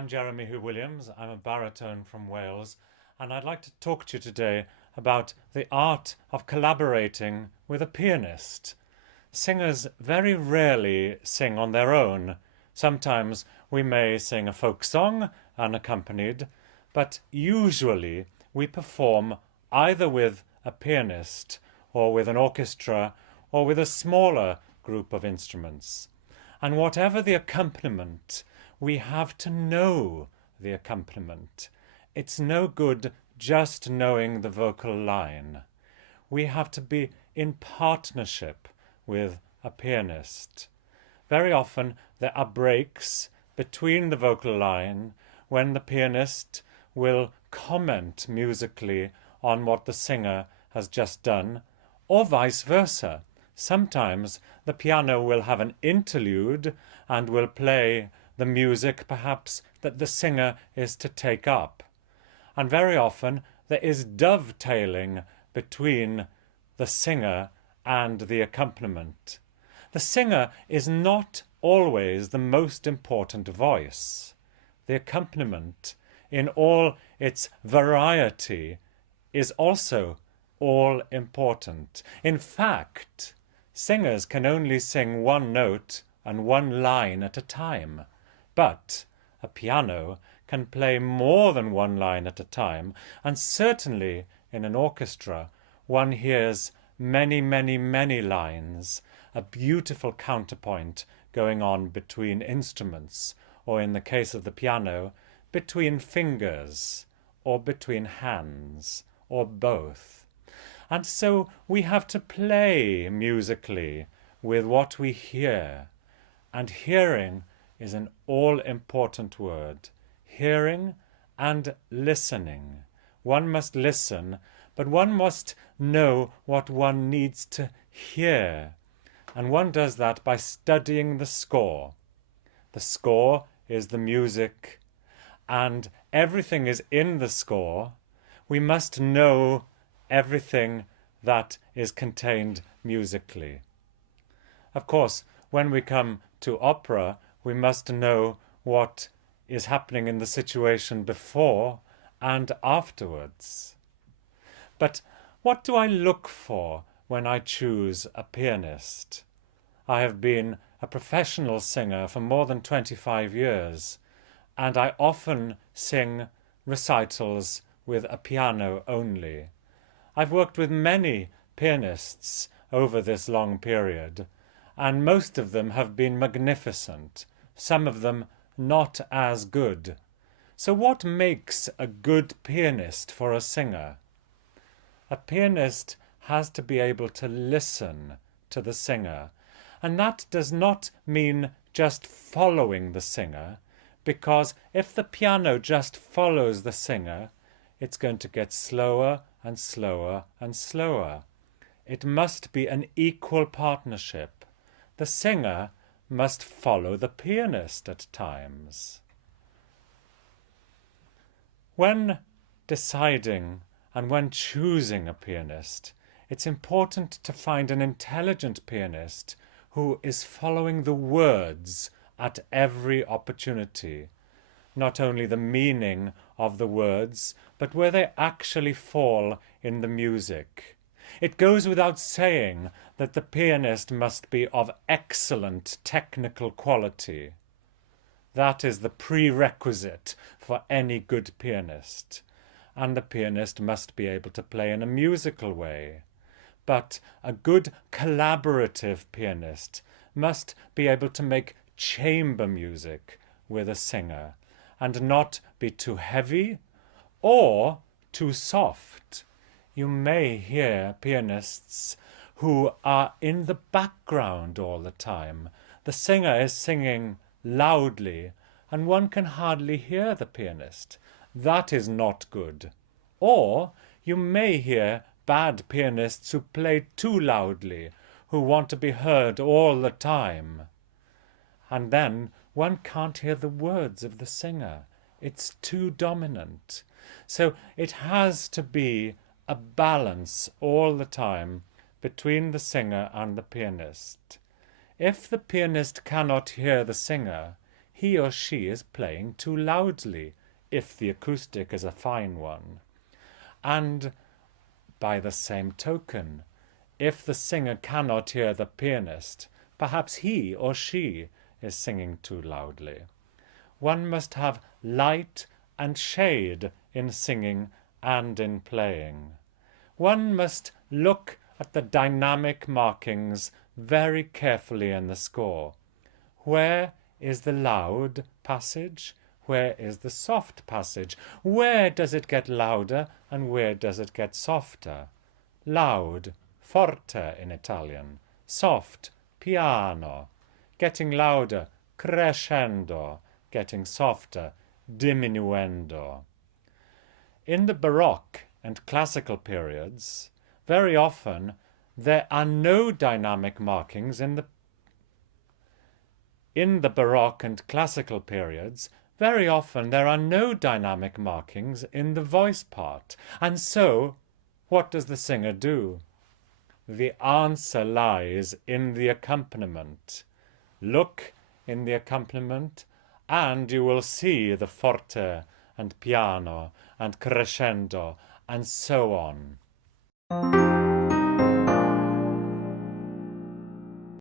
I'm Jeremy Huw Williams. I'm a baritone from Wales, and I'd like to talk to you today about the art of collaborating with a pianist. Singers very rarely sing on their own. Sometimes we may sing a folk song unaccompanied, but usually we perform either with a pianist or with an orchestra or with a smaller group of instruments. And whatever the accompaniment, we have to know the accompaniment. It's no good just knowing the vocal line. We have to be in partnership with a pianist. Very often there are breaks between the vocal line when the pianist will comment musically on what the singer has just done, or vice versa. Sometimes the piano will have an interlude and will play the music perhaps that the singer is to take up. And very often there is dovetailing between the singer and the accompaniment. The singer is not always the most important voice. The accompaniment, in all its variety, is also all important. In fact, singers can only sing one note and one line at a time, but a piano can play more than one line at a time, and certainly in an orchestra one hears many, many, many lines, a beautiful counterpoint going on between instruments, or in the case of the piano, between fingers, or between hands, or both. And so we have to play musically with what we hear. And hearing is an all-important word. Hearing and listening. One must listen, but one must know what one needs to hear. And one does that by studying the score. The score is the music, and everything is in the score. We must know everything that is contained musically. Of course, when we come to opera, we must know what is happening in the situation before and afterwards. But what do I look for when I choose a pianist? I have been a professional singer for more than 25 years, and I often sing recitals with a piano only. I've worked with many pianists over this long period, and most of them have been magnificent, some of them not as good. So what makes a good pianist for a singer? A pianist has to be able to listen to the singer, and that does not mean just following the singer, because if the piano just follows the singer, it's going to get slower and slower and slower. It must be an equal partnership. The singer must follow the pianist at times. When deciding and when choosing a pianist, it's important to find an intelligent pianist who is following the words at every opportunity. Not only the meaning of the words, but where they actually fall in the music. It goes without saying that the pianist must be of excellent technical quality. That is the prerequisite for any good pianist. And the pianist must be able to play in a musical way. But a good collaborative pianist must be able to make chamber music with a singer, and not be too heavy or too soft. You may hear pianists who are in the background all the time. The singer is singing loudly and one can hardly hear the pianist. That is not good. Or you may hear bad pianists who play too loudly, who want to be heard all the time. And then one can't hear the words of the singer. It's too dominant. So it has to be a balance all the time between the singer and the pianist. If the pianist cannot hear the singer, he or she is playing too loudly, if the acoustic is a fine one. And by the same token, if the singer cannot hear the pianist, perhaps he or she is singing too loudly. One must have light and shade in singing and in playing. One must look at the dynamic markings very carefully in the score. Where is the loud passage? Where is the soft passage? Where does it get louder and where does it get softer? Loud, forte in Italian. Soft, piano. Getting louder, crescendo. Getting softer, diminuendo. In the Baroque and classical periods, very often there are no dynamic markings in the Baroque and classical periods, very often there are no dynamic markings in the voice part. And so, what does the singer do? The answer lies in the accompaniment. Look in the accompaniment, and you will see the forte and piano and crescendo and so on.